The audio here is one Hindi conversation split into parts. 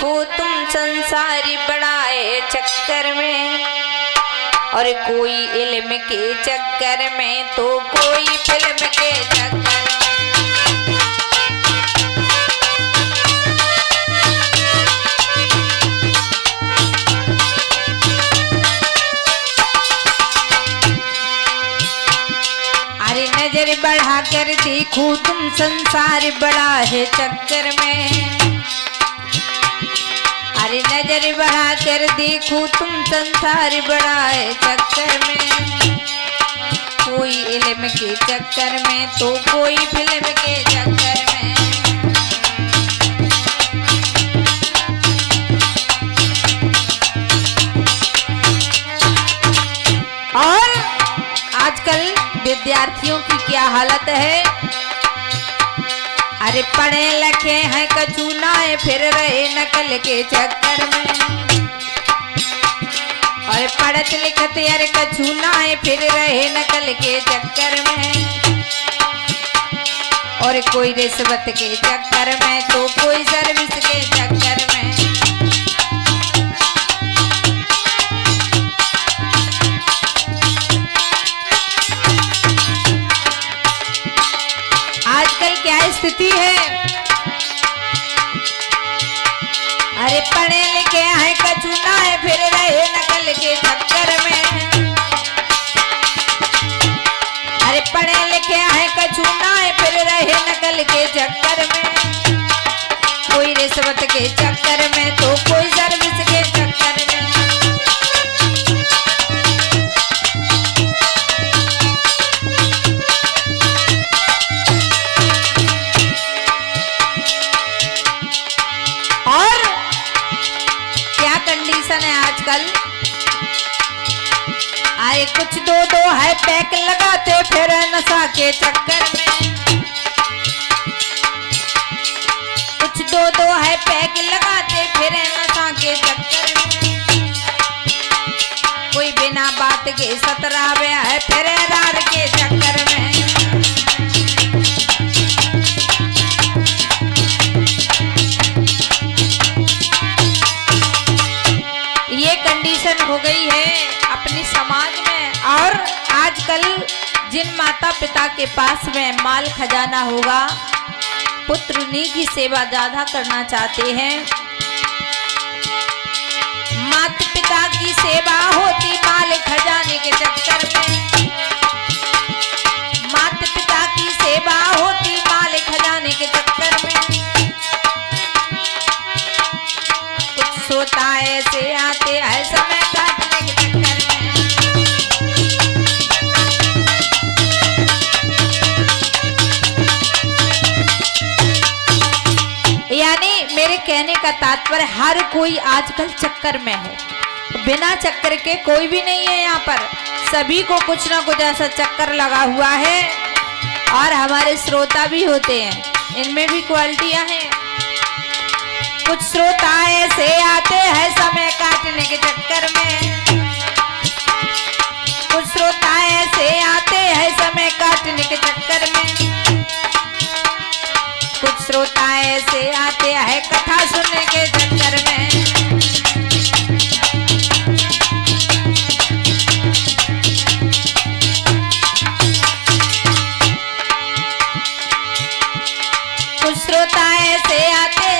देखो तुम संसारी बड़ाए चक्कर में, और कोई इल्म के चक्कर में तो कोई फिल्म के चक्कर में। अरे नजर बढ़ा कर देखो तुम संसार बड़ा है चक्कर में, अरे नजर बढ़ा कर देखो तुम संसार बड़ा है चक्कर में, कोई इल्म के चक्कर में तो कोई फिल्म के चक्कर में। और आजकल विद्यार्थियों की क्या हालत है, अरे पढ़े लिखे हैं कछु नाए फिर रहे नकल के चक्कर में, और पढ़त लिखत यार कछु नाए फिर रहे नकल के चक्कर में, और कोई रिश्वत के चक्कर में तो कोई सर्विस के चक्कर में। आजकल क्या स्थिति है, अरे पढ़े लिखे हैं कछु नाए फिर रहे नकल के चक्कर में, अरे पढ़े लिखे हैं कछु नाए फिर रहे नकल के चक्कर में, कोई रिश्वत के चक्कर में तो कोई सर्विस के चक्कर में। और क्या कंडीशन है आजकल, आए कुछ दो है पैक लगाते फिर नशा के चक्कर में, कुछ दो है पैक लगाते फिर नशा के चक्कर में, कोई बिना बात के सतरावे है फिर रार के चक्कर में। ये कंडीशन हो गई है अपनी समाज में। और आजकल जिन माता पिता के पास में माल खजाना होगा, पुत्र उन्हीं की सेवा ज्यादा करना चाहते हैं। माता पिता की सेवा होती माल खजाने के चक्कर में, माता पिता की सेवा होती माल खजाने के चक्कर में। कुछ सोता ऐसे आते हैं समय काटने के चक्कर में। यानी मेरे कहने का तात्पर्य हर कोई आजकल चक्कर में है, बिना चक्कर के कोई भी नहीं है यहाँ पर, सभी को कुछ ना कुछ ऐसा चक्कर लगा हुआ है। और हमारे श्रोता भी होते हैं, इनमें भी क्वालिटियां हैं। कुछ श्रोता ऐसे आते हैं समय काटने के चक्कर में, कुछ श्रोता ऐसे आते हैं समय काटने के चक्कर में, कुछ श्रोता ऐसे आते हैं कथा सुनने के चक्कर में। कुछ श्रोता ऐसे आते,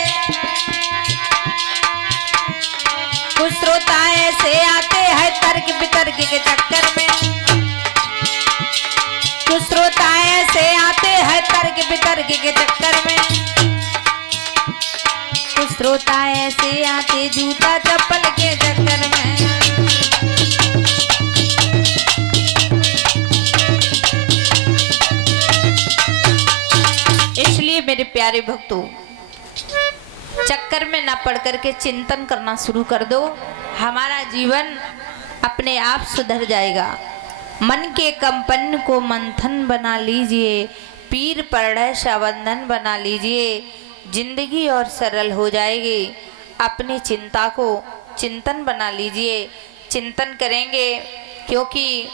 कुछ श्रोता ऐसे आते हैं तर्क वितर्क के चक्कर में, कुछ श्रोता ऐसे आते हैं तर्क वितर्क के चक्कर में, कुछ श्रोता ऐसे आते जूता चप्पल के चक्कर में। इसलिए मेरे प्यारे भक्तों, चक्कर में ना पड़ करके चिंतन करना शुरू कर दो, हमारा जीवन अपने आप सुधर जाएगा। मन के कंपन को मंथन बना लीजिए, पीर पढ़े शबंधन बना लीजिए, जिंदगी और सरल हो जाएगी। अपनी चिंता को चिंतन बना लीजिए, चिंतन करेंगे, क्योंकि